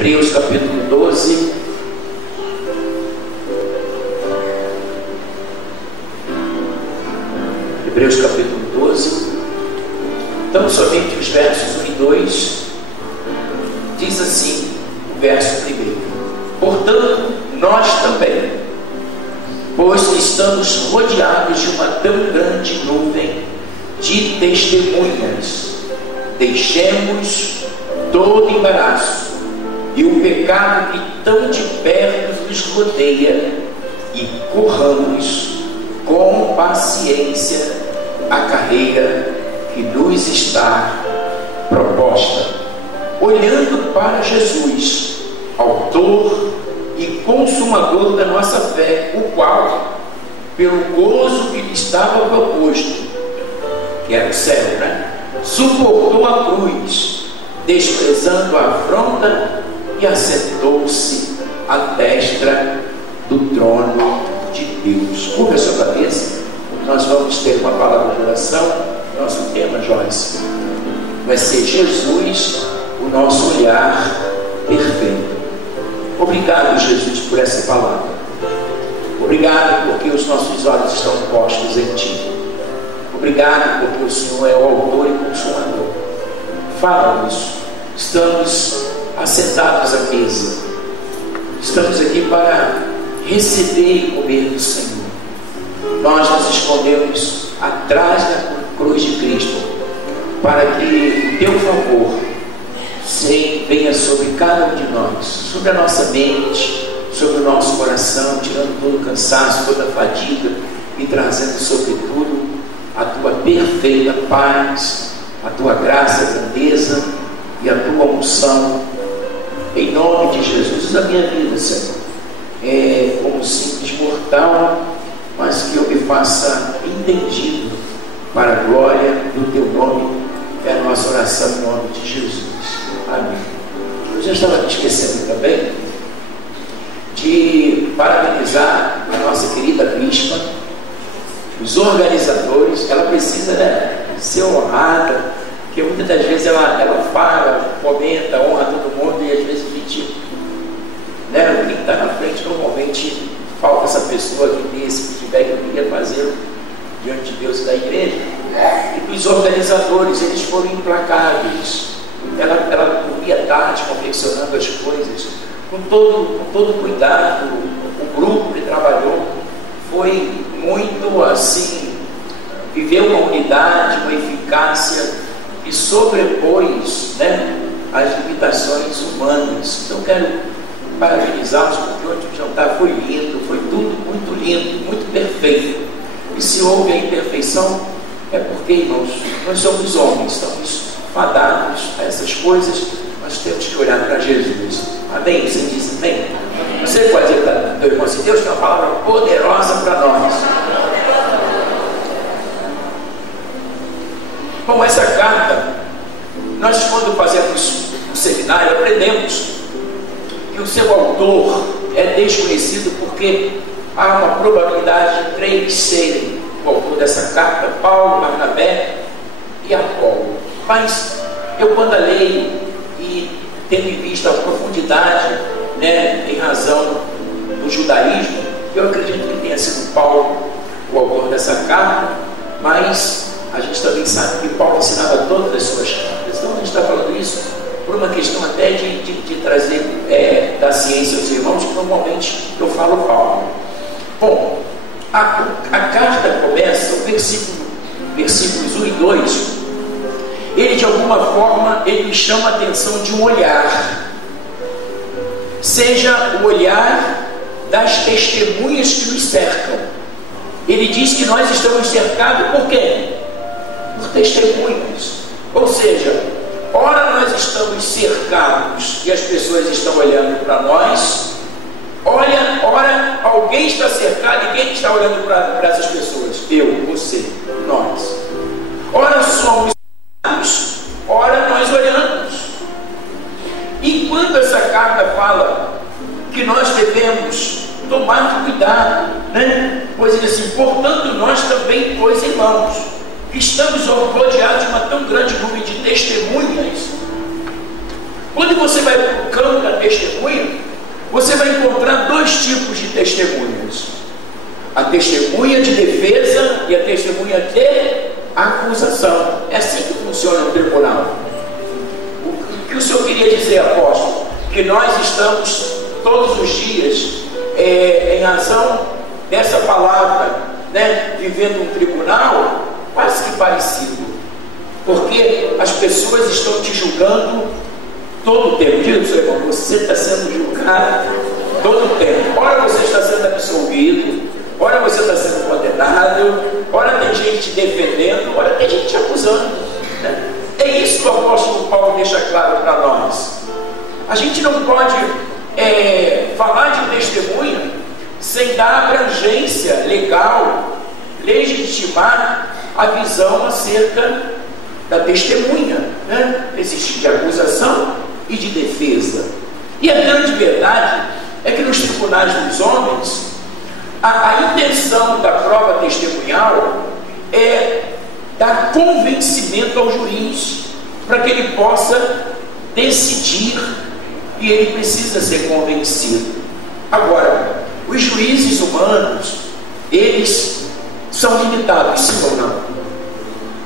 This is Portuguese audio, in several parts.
Hebreus capítulo 12. Hebreus capítulo 12. Então, somente os versos 1 e 2. Diz assim o verso 1: portanto, nós também, pois que estamos rodeados de uma tão grande nuvem de testemunhas, deixemos todo embaraço e o pecado que tão de perto nos rodeia e corramos com paciência a carreira que nos está proposta, olhando para Jesus, autor e consumador da nossa fé, o qual, pelo gozo que lhe estava proposto, que era o céu, suportou a cruz, desprezando a afronta, e assentou-se à destra do trono de Deus. Curva a sua cabeça, nós vamos ter uma palavra de oração. Nosso tema, Joyce, vai ser Jesus, o nosso olhar perfeito. Obrigado, Jesus, por essa palavra. Obrigado porque os nossos olhos estão postos em Ti. Obrigado porque o Senhor é o autor e consumador. Fala-nos. Estamos assentados à mesa. Estamos aqui para receber e comer do Senhor. Nós nos escondemos atrás da cruz de Cristo, para que o Teu favor venha sobre cada um de nós, sobre a nossa mente, sobre o nosso coração, tirando todo o cansaço, toda a fadiga, e trazendo sobretudo a Tua perfeita paz, a Tua graça, grandeza e a Tua unção, em nome de Jesus. Usa a minha vida, Senhor, como simples mortal, mas que eu me faça entendido para a glória do Teu nome. É a nossa oração em nome de Jesus. Amém. Eu já estava me esquecendo também de parabenizar a nossa querida bispa, os organizadores. Ela precisa ser honrada, porque muitas das vezes ela fala, comenta, honra todo mundo, e às vezes a gente, quem está na frente, normalmente falta essa pessoa que tem esse feedback que eu queria fazer diante de Deus e da igreja. E os organizadores, eles foram implacáveis. Ela dormia tarde confeccionando as coisas com todo cuidado. O grupo que trabalhou foi muito assim, viveu uma unidade, uma eficácia que sobrepôs as limitações humanas. Então quero parabenizá-los, porque hoje o jantar foi lindo, foi tudo muito lindo, muito perfeito. E se houve a imperfeição, é porque, irmãos, nós somos homens, estamos fadados a essas coisas. Nós temos que olhar para Jesus. Amém? Você diz amém? Você pode dizer para o teu irmão assim: Deus tem uma palavra poderosa para nós. Bom, essa carta, nós quando fazemos um seminário, aprendemos que o seu autor é desconhecido, porque há uma probabilidade de 3 serem o autor dessa carta: Paulo, Barnabé e Apolo. Mas eu, quando a leio e tendo em vista a profundidade, em razão do judaísmo, eu acredito que tenha sido Paulo o autor dessa carta, mas a gente também sabe que Paulo ensinava todas as suas cartas. Então a gente está falando isso por uma questão até de trazer da ciência aos irmãos, que normalmente eu falo Paulo. Bom, a carta começa, o versículos 1 e 2, ele de alguma forma, ele chama a atenção de um olhar, seja o olhar das testemunhas que nos cercam. Ele diz que nós estamos cercados por quê? Por testemunhas. Ou seja, ora nós estamos cercados e as pessoas estão olhando para nós, ora alguém está cercado e quem está olhando para essas pessoas? Eu, você, nós. Ora somos cercados, ora nós olhamos. Enquanto essa carta fala que nós devemos tomar cuidado, pois ele diz assim: portanto nós também, pois irmãos, que estamos rodeados de uma tão grande nuvem de testemunhas, Quando você vai para o campo da testemunha, você vai encontrar dois tipos de testemunhas: a testemunha de defesa e a testemunha de acusação. É assim que funciona o tribunal. O que o senhor queria dizer, apóstolo? Que nós estamos todos os dias, em razão dessa palavra, né, vivendo um tribunal quase que parecido, porque as pessoas estão te julgando todo o tempo. Diga para o seu irmão, você está sendo julgado todo o tempo. Ora você está sendo absolvido, ora você está sendo condenado, ora tem gente te defendendo, ora tem gente te acusando, né? É isso que o apóstolo Paulo deixa claro para nós. A gente não pode falar de testemunha sem dar abrangência legal, legitimar a visão acerca da testemunha, né? Existe de acusação e de defesa. E a grande verdade é que nos tribunais dos homens, a intenção da prova testemunhal é dar convencimento ao juiz para que ele possa decidir, e ele precisa ser convencido. Agora, os juízes humanos, eles são limitados, sim ou não?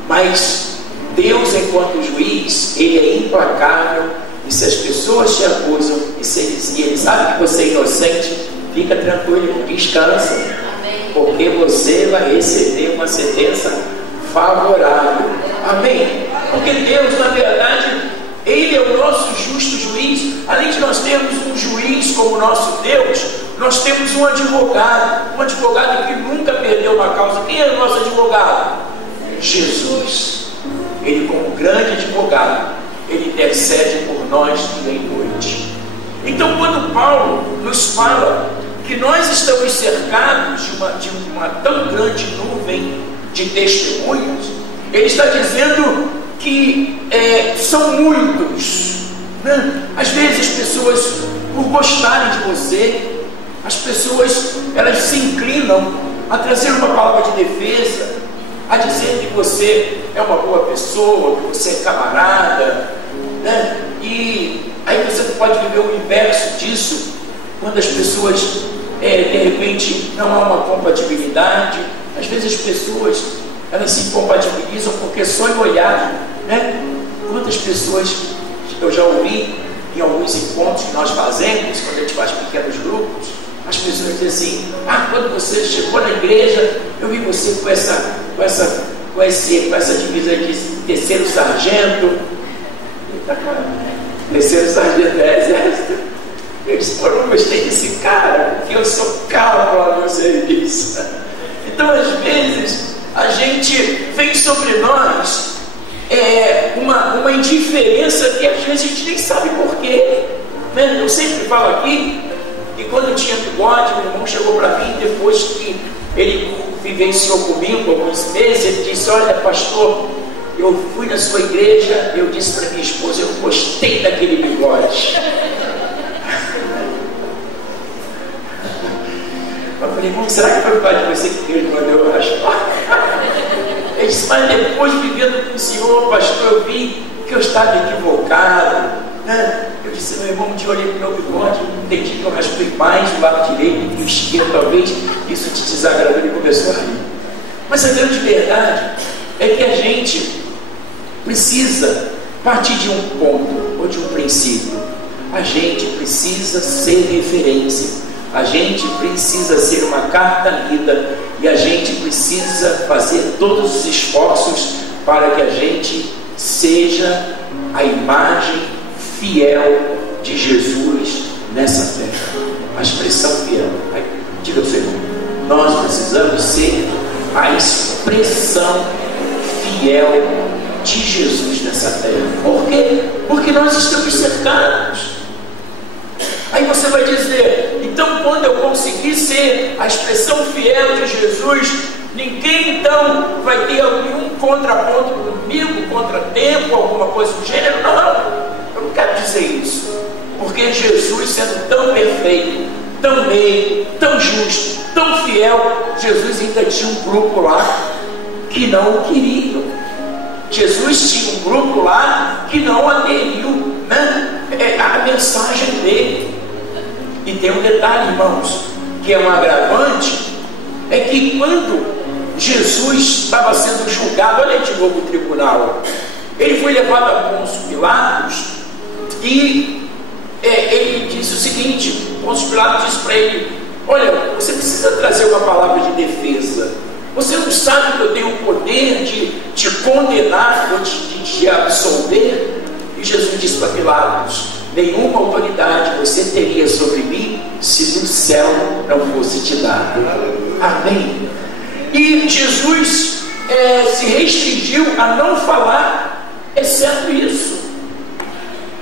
Mas Deus, enquanto juiz, ele é implacável, e se as pessoas te acusam, e ele sabe que você é inocente, fica tranquilo, descansa, porque você vai receber uma sentença favorável. Amém? Porque Deus, na verdade, Ele é o nosso justo juiz. Além de nós termos um juiz como nosso Deus, nós temos um advogado que nunca perdeu uma causa. Quem é o nosso advogado? Jesus. Ele, como grande advogado, ele intercede por nós dia e noite. Então, quando Paulo nos fala que nós estamos cercados de uma tão grande nuvem de testemunhos, ele está dizendo que são muitos, né? Às vezes as pessoas, por gostarem de você, as pessoas, elas se inclinam a trazer uma palavra de defesa, a dizer que você é uma boa pessoa, que você é camarada, né? E aí você pode viver o inverso disso, quando as pessoas de repente não há uma compatibilidade. Às vezes as pessoas, elas se compatibilizam porque só em olhar, né? Quantas pessoas eu já ouvi em alguns encontros que nós fazemos, quando a gente faz pequenos grupos, as pessoas dizem assim: quando você chegou na igreja, eu vi você com essa divisa de terceiro sargento. Terceiro sargento é exército. Eu disse: eu não gostei desse cara, porque eu sou calmo no serviço. Então, às vezes, a gente vem sobre nós uma indiferença que às vezes a gente nem sabe porquê, né? Eu sempre falo aqui que quando eu tinha bigode, meu irmão chegou para mim, depois que ele vivenciou comigo alguns meses, ele disse: olha, pastor, eu fui na sua igreja, eu disse para minha esposa, eu gostei daquele bigode. Eu falei: irmão, será que foi por causa de você que Deus mandou eu raspar? Ele disse: mas depois, vivendo com o senhor, pastor, eu vi que eu estava equivocado, né? Eu disse: meu irmão, um dia eu olhei para o meu bigode, eu entendi que eu raspei mais do lado direito do que o esquerdo, talvez isso te desagradou. Ele começou a rir. Mas a grande verdade é que a gente precisa partir de um ponto ou de um princípio. A gente precisa ser referência, a gente precisa ser uma carta lida, e a gente precisa fazer todos os esforços para que a gente seja a imagem fiel de Jesus nessa terra. A expressão fiel. Diga ao seu irmão: nós precisamos ser a expressão fiel de Jesus nessa terra. Por quê? Porque nós estamos cercados. Aí você vai dizer: então, quando eu conseguir ser a expressão fiel de Jesus, ninguém então vai ter algum contraponto comigo, contratempo, alguma coisa do gênero? Não, eu não quero dizer isso. Porque Jesus, sendo tão perfeito, tão meio, tão justo, tão fiel, Jesus ainda tinha um grupo lá que não o queria. Jesus tinha um grupo lá que não aderiu, né? mensagem dele. E tem um detalhe, irmãos, que é um agravante, é que quando Jesus estava sendo julgado, olha de novo o tribunal, ele foi levado a Pôncio Pilatos, e ele disse o seguinte: Pôncio Pilatos disse para ele: olha, você precisa trazer uma palavra de defesa. Você não sabe que eu tenho o poder de te condenar ou de te absolver? E Jesus disse para Pilatos: nenhuma autoridade você teria sobre mim se do céu não fosse te dado. Amém. E Jesus se restringiu a não falar, exceto isso.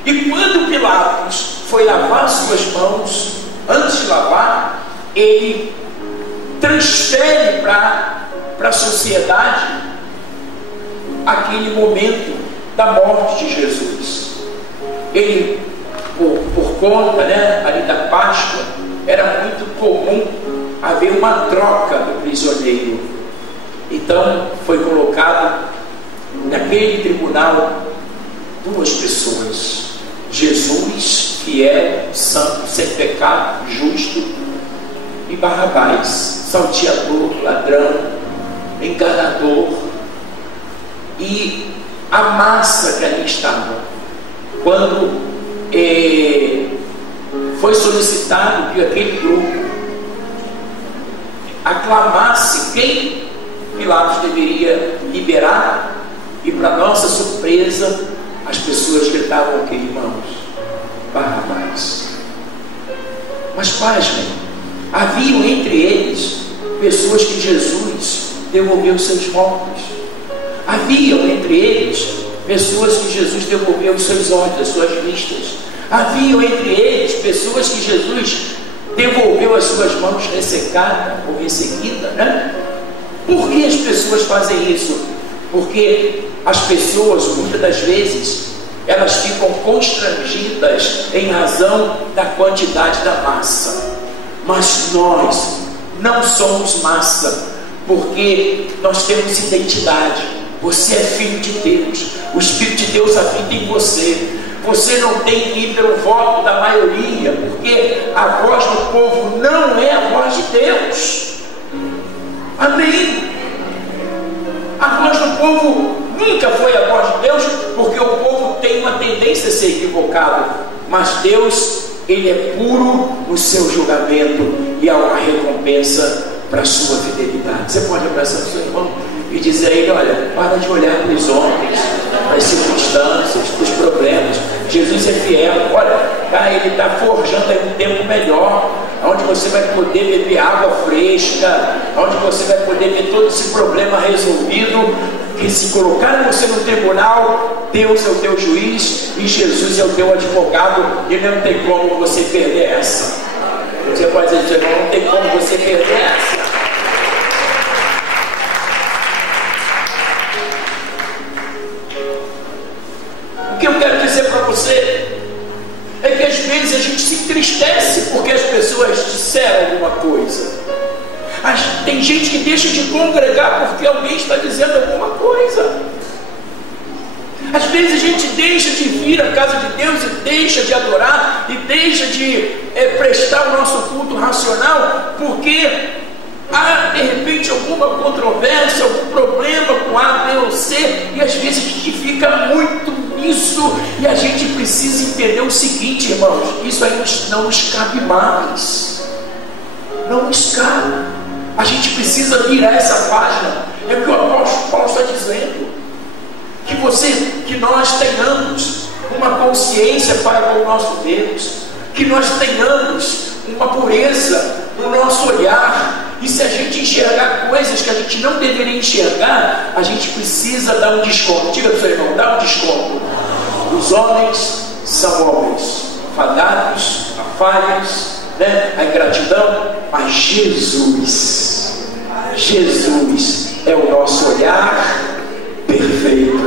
E quando Pilatos foi lavar suas mãos, antes de lavar, ele transfere para a sociedade aquele momento da morte de Jesus. Ele, por conta, ali da Páscoa, era muito comum haver uma troca do prisioneiro. Então foi colocado naquele tribunal duas pessoas: Jesus, fiel, santo, sem pecado, justo, e Barrabás, salteador, ladrão, enganador. E a massa que ali estava, quando foi solicitado que aquele grupo aclamasse quem Pilatos deveria liberar, e para nossa surpresa, as pessoas gritavam o que, irmãos? Barrabás. Mas pasmem, haviam entre eles pessoas que Jesus devolveu seus mortos. Haviam entre eles pessoas que Jesus devolveu os seus olhos, as suas vistas. Haviam entre eles pessoas que Jesus devolveu as suas mãos ressecadas ou ressequidas, Por que as pessoas fazem isso? Porque as pessoas, muitas das vezes, elas ficam constrangidas em razão da quantidade da massa. Mas nós não somos massa, porque nós temos identidade. Você é filho de Deus, o Espírito de Deus habita em você. Você não tem que ir pelo voto da maioria, porque a voz do povo não é a voz de Deus. Amém? A voz do povo nunca foi a voz de Deus, porque o povo tem uma tendência a ser equivocado. Mas Deus, Ele é puro no seu julgamento, e há uma recompensa para a sua fidelidade. Você pode abraçar o seu irmão e dizer a ele: olha, para de olhar para os homens, para as circunstâncias, para os problemas. Jesus é fiel. Olha, Ele está forjando aí um tempo melhor, onde você vai poder beber água fresca, onde você vai poder ver todo esse problema resolvido. Que se colocar você no tribunal, Deus é o teu juiz e Jesus é o teu advogado, e não tem como você perder essa. Você pode dizer: não tem como você perder essa. O que eu quero dizer para você é que às vezes a gente se entristece porque as pessoas disseram alguma coisa. Tem gente que deixa de congregar porque alguém está dizendo alguma coisa. Às vezes a gente deixa de vir à casa de Deus e deixa de adorar e deixa de prestar o nosso culto racional porque há de repente alguma controvérsia, algum problema com A, B ou C, e às vezes a gente fica muito nisso, e a gente precisa entender o seguinte, irmãos: isso aí não nos cabe mais, não nos cabe. A gente precisa virar essa página. É o que o apóstolo Paulo está dizendo, que nós tenhamos uma consciência para com o nosso Deus, que nós tenhamos uma pureza no nosso olhar, e se a gente enxergar coisas que a gente não deveria enxergar, a gente precisa dar um desconto. Diga para o seu irmão: dá um desconto. Os homens são homens fadados a falhas, a ingratidão, mas Jesus é o nosso olhar perfeito.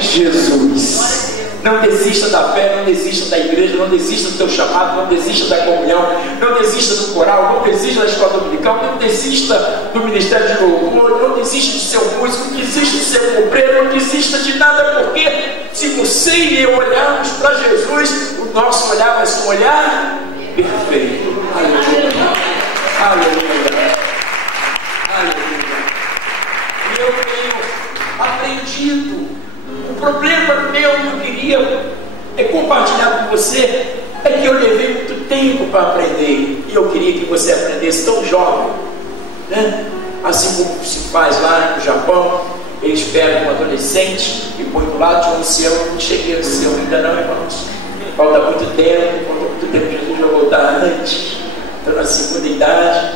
Jesus. Não desista da fé, não desista da igreja, não desista do teu chamado, não desista da comunhão, não desista do coral, não desista da escola dominical, não desista do ministério de louvor, não desista de ser músico, não desista de ser obreiro, não desista de nada, porque se você e eu olharmos para Jesus, o nosso olhar vai ser um olhar perfeito. Aleluia. Aleluia. Aleluia. E eu tenho aprendido. O problema meu que eu queria compartilhar com você é que eu levei muito tempo para aprender. E eu queria que você aprendesse tão jovem, né? Assim como se faz lá no Japão. Eles pegam um adolescente e põem do lado de um ancião. Não cheguei a ancião ainda não, irmãos. Falta muito tempo, Jesus vai voltar antes. Estou na segunda idade.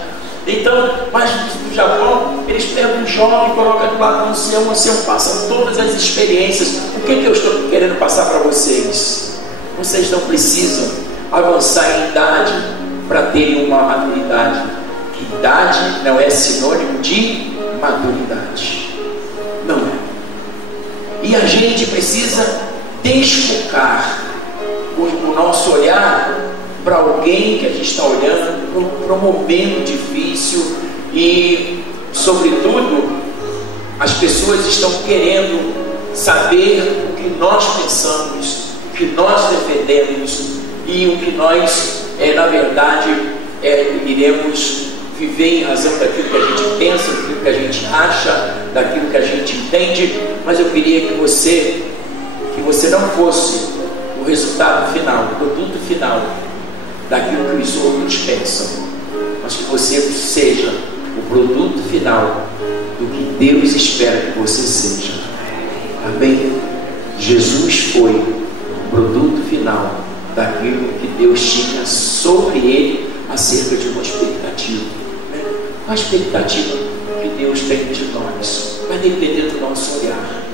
Então, mas no Japão, eles pegam um jovem e colocam do lado do ancião. O ancião passa todas as experiências. O que eu estou querendo passar para vocês? Vocês não precisam avançar em idade para terem uma maturidade. Que idade não é sinônimo de maturidade. Não é. E a gente precisa desfocar o nosso olhar para alguém que a gente está olhando para um momento difícil. E, sobretudo, as pessoas estão querendo saber o que nós pensamos, o que nós defendemos e o que nós, na verdade, iremos viver em razão daquilo que a gente pensa, daquilo que a gente acha, daquilo que a gente entende. Mas eu queria que você não fosse o resultado final, o produto final daquilo que os outros pensam, mas que você seja o produto final do que Deus espera que você seja. Amém? Jesus foi o produto final daquilo que Deus tinha sobre ele acerca de uma expectativa. A expectativa que Deus tem de nós vai depender do nosso olhar.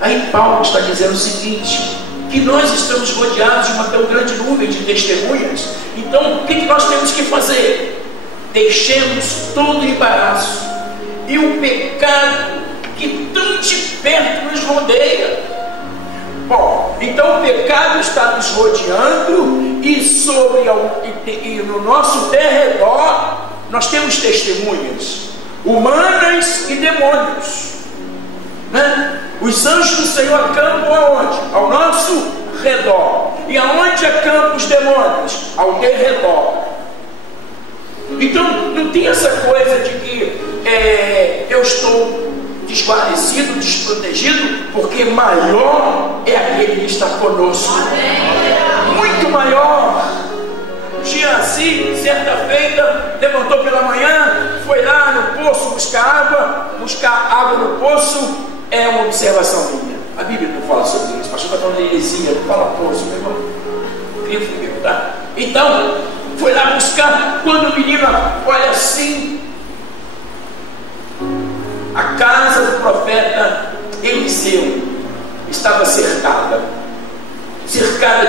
Aí Paulo está dizendo o seguinte, que nós estamos rodeados de uma tão grande nuvem de testemunhas. Então o que nós temos que fazer? Deixemos todo o embaraço e o pecado que tão de perto nos rodeia. Bom, então o pecado está nos rodeando e no nosso derredor nós temos testemunhas humanas e demônios, né? Os anjos do Senhor acampam aonde? Ao nosso redor. E aonde acampam os demônios? Ao derredor. Então não tem essa coisa de que eu estou desguarnecido, desprotegido, porque maior é aquele que está conosco. Muito maior. Um dia assim, certa feita, levantou pela manhã, foi lá no poço buscar água no poço. É uma observação minha. A Bíblia não fala sobre isso. O pastor está falando de heresia, não fala poço, meu irmão. Crivo meu, tá? Então, foi lá buscar. Quando o menino olha assim, a casa do profeta Eliseu estava cercada de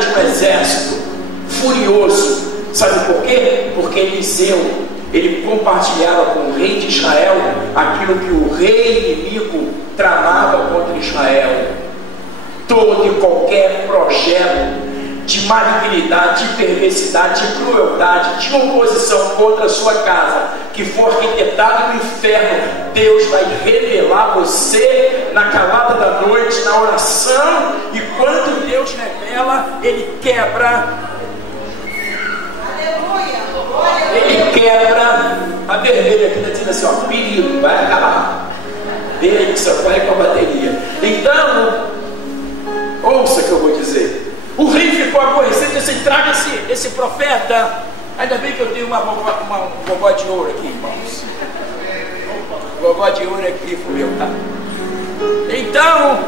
um exército furioso. Sabe por quê? Porque Eliseu, ele compartilhava com o rei de Israel aquilo que o rei inimigo tramava contra Israel. Todo e qualquer projeto de malignidade, de perversidade, de crueldade, de oposição contra a sua casa, que for arquitetado no inferno, Deus vai revelar você na calada da noite, na oração. E quando Deus revela, Ele quebra. Ele quebra a vermelha aqui, dizendo assim, ó, perigo, vai acabar. Ele que só vai com a bateria. Então, ouça o que eu vou dizer. O rei ficou aborrecido e disse, traga esse profeta. Ainda bem que eu tenho uma vovó de ouro aqui, irmãos. Vovó de ouro aqui, foi meu, tá? Então,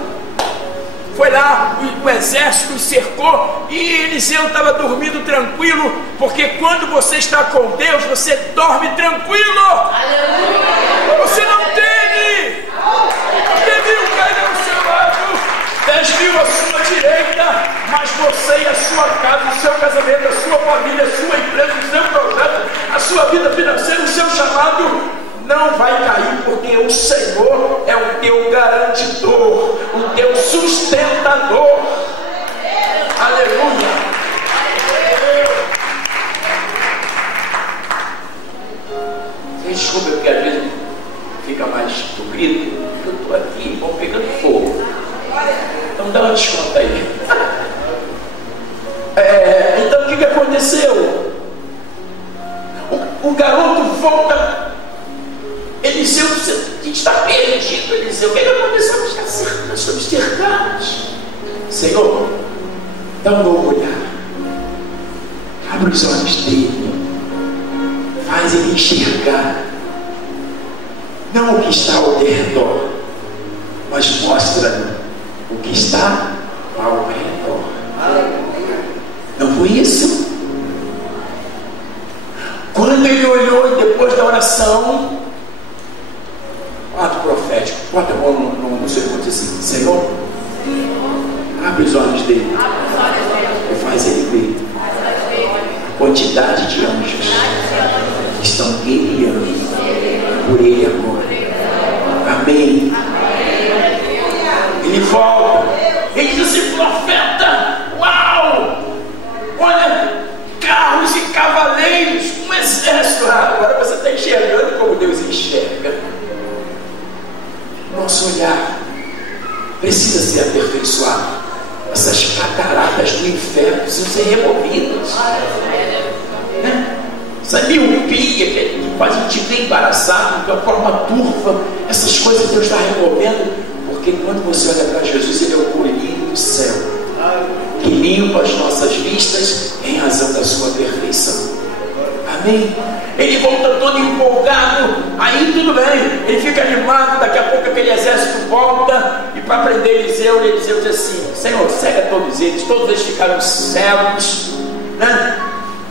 foi lá, o exército os cercou e Eliseu estava dormindo tranquilo, porque quando você está com Deus, você dorme tranquilo. Aleluia. Você não teme. 10.000 cairão ao seu lado, 10.000 à sua direita, mas você e a sua casa, o seu casamento, a sua família, a sua empresa, o seu projeto, a sua vida financeira, o seu chamado não vai cair, porque o Senhor é o teu garantidor, o teu sustentador. Aleluia. Desculpa, porque às vezes fica mais do grito. Eu estou aqui, irmão, pegando fogo. Então dá uma desconta aí. aconteceu? O garoto volta. Eliseu está perdido. Eliseu, o que aconteceu? Nós somos cercados. Senhor, dá um novo olhar. Abre os olhos dele. Faz ele enxergar não o que está ao redor, mas mostra o que está ao redor. Não foi isso? Quando ele olhou e depois da oração, ato profético, bota a mão no seu irmão e diz assim: Senhor, abre os olhos dele e faz ele ver a quantidade de anjos que estão guerreando por ele agora. Amém. Ele volta, ele diz assim: profeta, uau, olha, carros e cavaleiros, um exército. Agora você está enxergando como Deus enxerga. Nosso olhar precisa ser aperfeiçoado. Essas cataratas do inferno precisam ser removidas, né? Essa miopia que faz a gente ficar embaraçado, de uma forma turva, essas coisas Deus está removendo, porque quando você olha para Jesus, Ele é o colírio do céu, que limpa as nossas vistas em razão da sua perfeição. Amém? Ele volta todo empolgado, aí tudo bem, ele fica animado, daqui a pouco aquele exército volta, e para prender Eliseu diz assim: Senhor, cega todos eles ficaram cegos, né?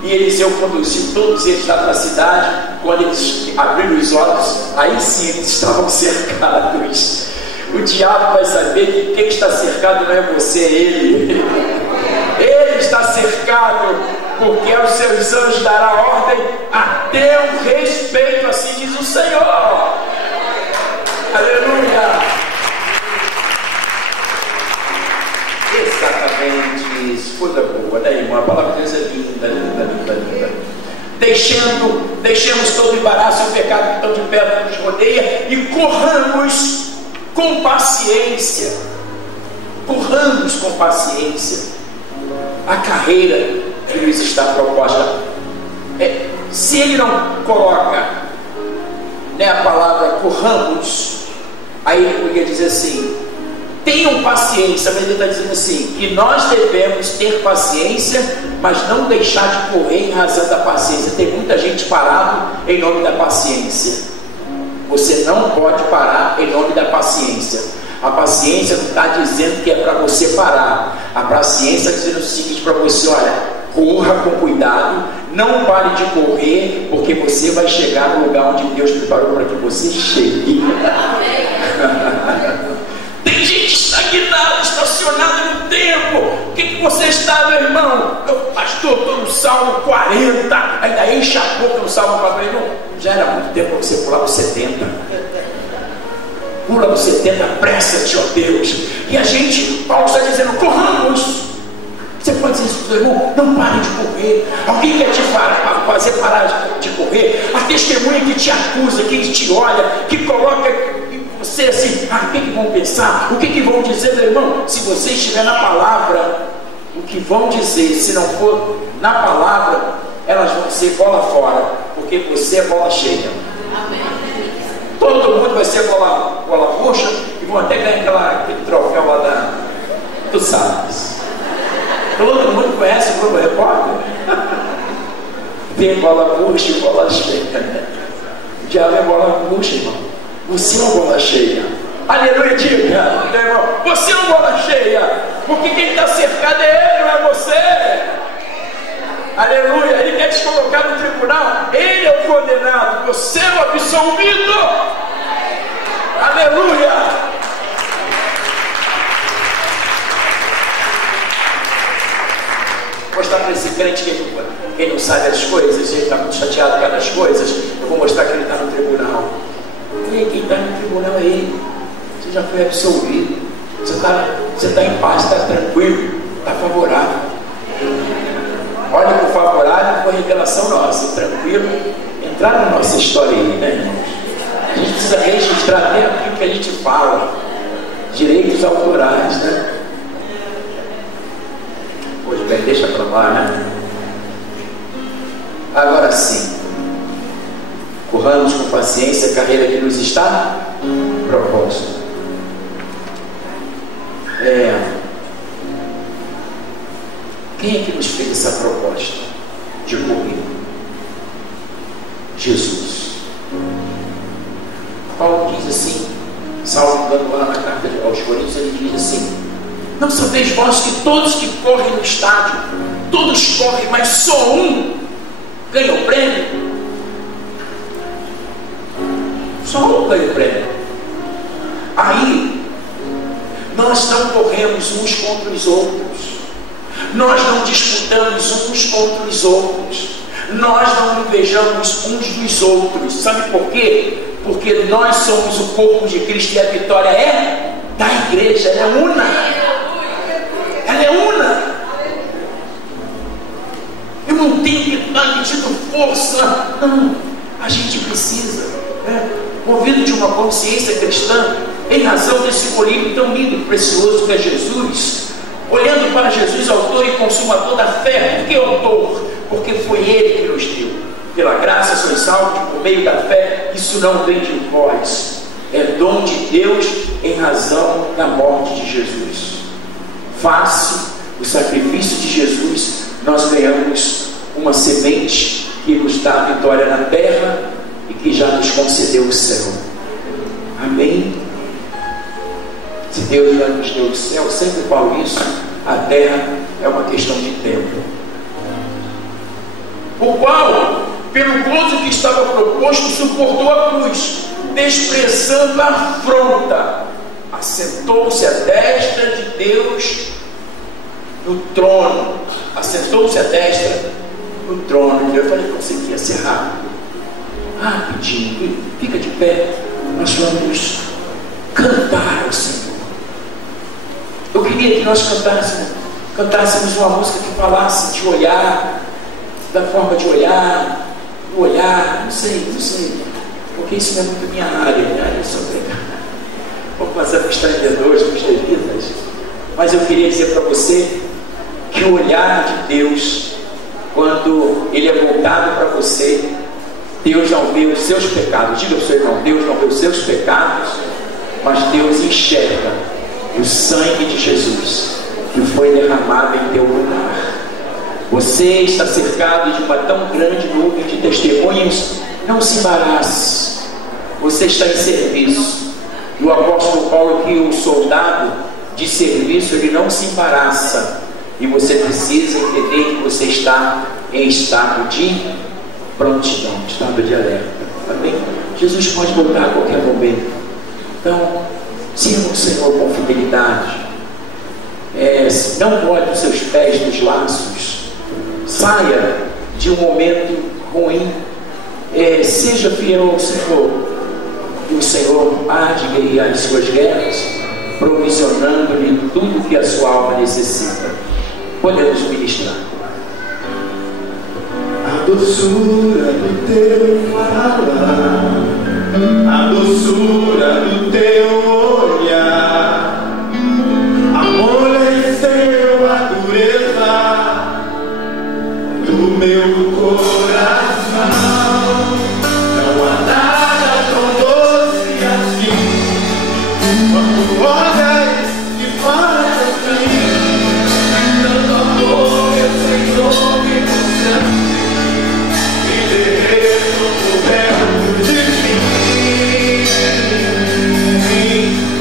E Eliseu conduziu todos eles lá para a cidade. Quando eles abriram os olhos, aí sim eles estavam cercados. O diabo vai saber que quem está cercado não é você, é ele. Ele está cercado, porque aos seus anjos dará ordem a teu respeito, assim diz o Senhor. Aleluia. Exatamente isso, coisa boa, né, irmão? A palavra de Deus é linda, linda, linda, linda. Deixemos todo o embaraço e o pecado que estão de perto nos rodeia e corramos com paciência. Corramos com paciência a carreira que nos está proposta. Se ele não coloca, né, a palavra corramos, aí ele poderia dizer assim: tenham paciência, mas ele está dizendo assim, que nós devemos ter paciência, mas não deixar de correr em razão da paciência. Tem muita gente parado em nome da paciência. Você não pode parar em nome da paciência. A paciência não está dizendo que é para você parar. A paciência está dizendo o seguinte para você: olha, corra com cuidado, não pare de correr, porque você vai chegar no lugar onde Deus preparou para que você chegue. Tem gente estagnada, estacionada no tempo. O que você está, meu irmão? Pastor, estou no Salmo 40. Ainda enche a boca no Salmo 40. Irmão, já era muito tempo para você pular para 70. Pula para 70, pressa-te, ó Deus. E a gente, Paulo está dizendo: corramos. Você pode dizer isso para o seu irmão: não pare de correr. Alguém quer te fazer parar de correr? A testemunha que te acusa, que te olha, que coloca você assim: o que vão pensar? O que vão dizer, meu irmão? Se você estiver na palavra, o que vão dizer, se não for na palavra, elas vão ser bola fora, porque você é bola cheia. Amém. Todo mundo vai ser bola roxa e vão até ganhar aquele troféu lá da... Tu sabes. Todo mundo conhece o Globo Repórter? Tem bola roxa e bola cheia. O diabo é bola roxa, irmão. Você é uma bola cheia. Aleluia, diga, meu irmão. Você é uma bola cheia. Porque quem está cercado é ele, não é você. Aleluia. Ele quer te colocar no tribunal. Ele é o condenado, você é o absolvido. Aleluia. Vou mostrar para esse crente que quem não sabe as coisas, ele está muito chateado com as coisas. Eu vou mostrar que ele está no tribunal. E quem está no tribunal é ele. Você já foi absolvido. Você está em paz, está tranquilo, está favorável. Olha que o favorável foi revelação nossa, tranquilo. Entrar na nossa história aí, né, irmãos? A gente precisa registrar até aquilo que a gente fala. Direitos autorais, né? Pois bem, deixa para lá, né? assim: corramos com paciência a carreira que nos está proposta. Quem é que nos fez essa proposta de correr? Jesus. Paulo diz assim, salvo engano lá na carta aos Coríntios, ele diz assim: não sabeis vós que todos que correm no estádio, todos correm, mas só um ganha o prêmio? Só um ganha o prêmio. Aí nós não corremos uns contra os outros, nós não disputamos uns contra os outros, nós não invejamos uns dos outros. Sabe por quê? Porque nós somos o corpo de Cristo e a vitória é da igreja. Ela é una. Ela é una. Eu não tenho que estar medindo força. Não. A gente precisa, movido de uma consciência cristã, em razão desse colírio tão lindo e precioso que é Jesus, olhando para Jesus, autor e consumador da fé. Por que autor? Porque foi Ele que nos deu. Pela graça sois salvos por meio da fé. Isso não vem de vós, é dom de Deus em razão da morte de Jesus. Face o sacrifício de Jesus, nós ganhamos uma semente que nos dá a vitória na terra e que já nos concedeu o céu. Amém? Se Deus já nos deu o céu, sempre falo isso, a terra é uma questão de tempo. O qual, pelo gozo que estava proposto, suportou a cruz, desprezando a afronta, assentou-se à destra de Deus no trono. Assentou-se à destra no trono. Eu falei que você ia ser rápido, rapidinho. Fica de pé, nós vamos cantar ao Senhor. Eu queria que nós cantássemos uma música que falasse de olhar, da forma de olhar, do olhar, não sei, porque isso não é muito minha área, eu sou pregar. Vou passar para os trabalhadores, para os levitas, mas eu queria dizer para você que o olhar de Deus, quando Ele é voltado para você, Deus não vê os seus pecados. Diga para o seu irmão: Deus não vê os seus pecados, mas Deus enxerga o sangue de Jesus que foi derramado em teu lugar. Você está cercado de uma tão grande nuvem de testemunhas. Não se embarace, você está em serviço. E o apóstolo Paulo, que o soldado de serviço, ele não se embaraça. E você precisa entender que você está em estado de prontidão, estado de alerta. Amém? Jesus pode voltar a qualquer momento. Então, sirva o Senhor com fidelidade. Não bote os seus pés nos laços. Saia de um momento ruim. Seja fiel ao Senhor. E o Senhor há de guerrear as suas guerras, provisionando-lhe tudo que a sua alma necessita. Podemos ministrar. A doçura do teu falar, a doçura do teu olhar, amoleceu a dureza do meu coração. Não há nada tão doce assim, quando olhas e faz assim. Tanto amor, meu Senhor, me concede.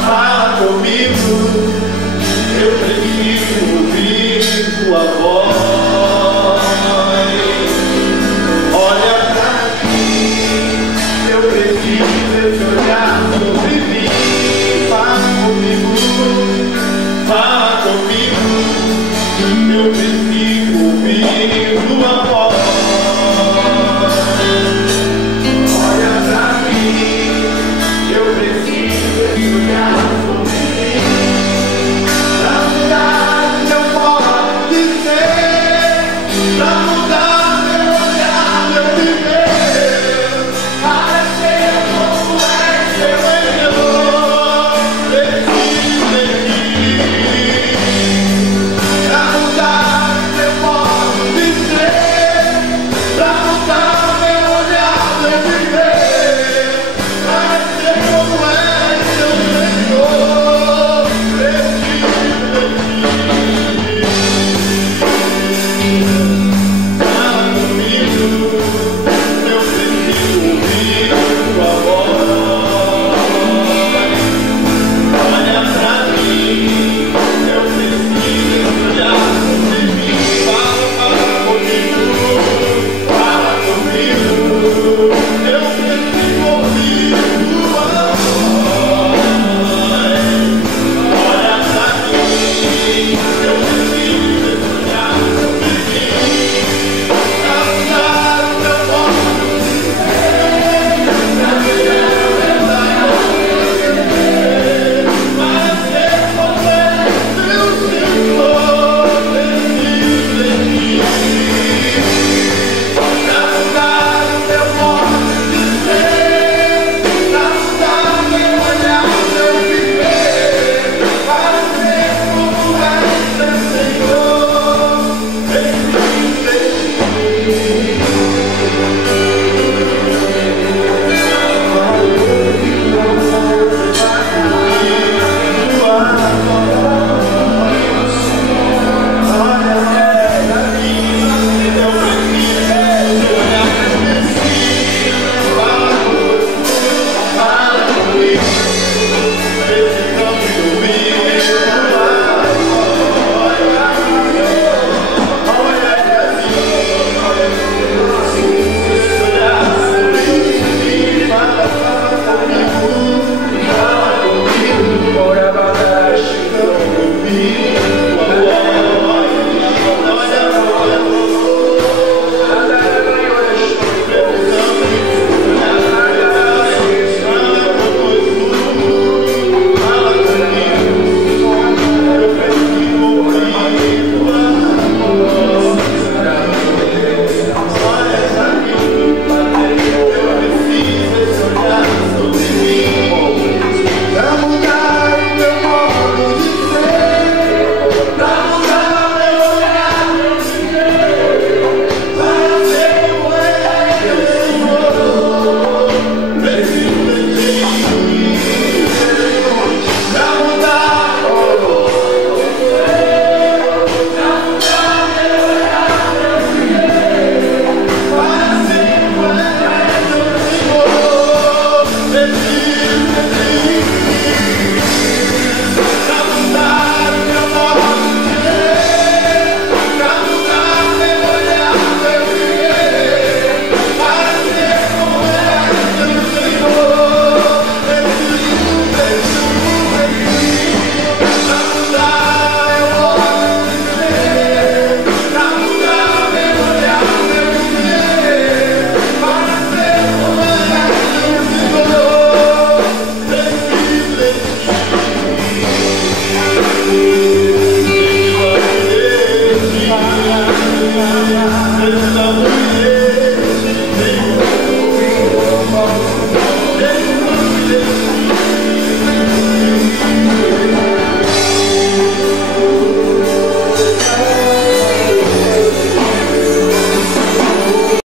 Fala comigo, eu preciso ouvir tua voz. Olha pra mim, eu preciso te olhar sobre mim. Fala comigo, eu preciso ouvir tua voz.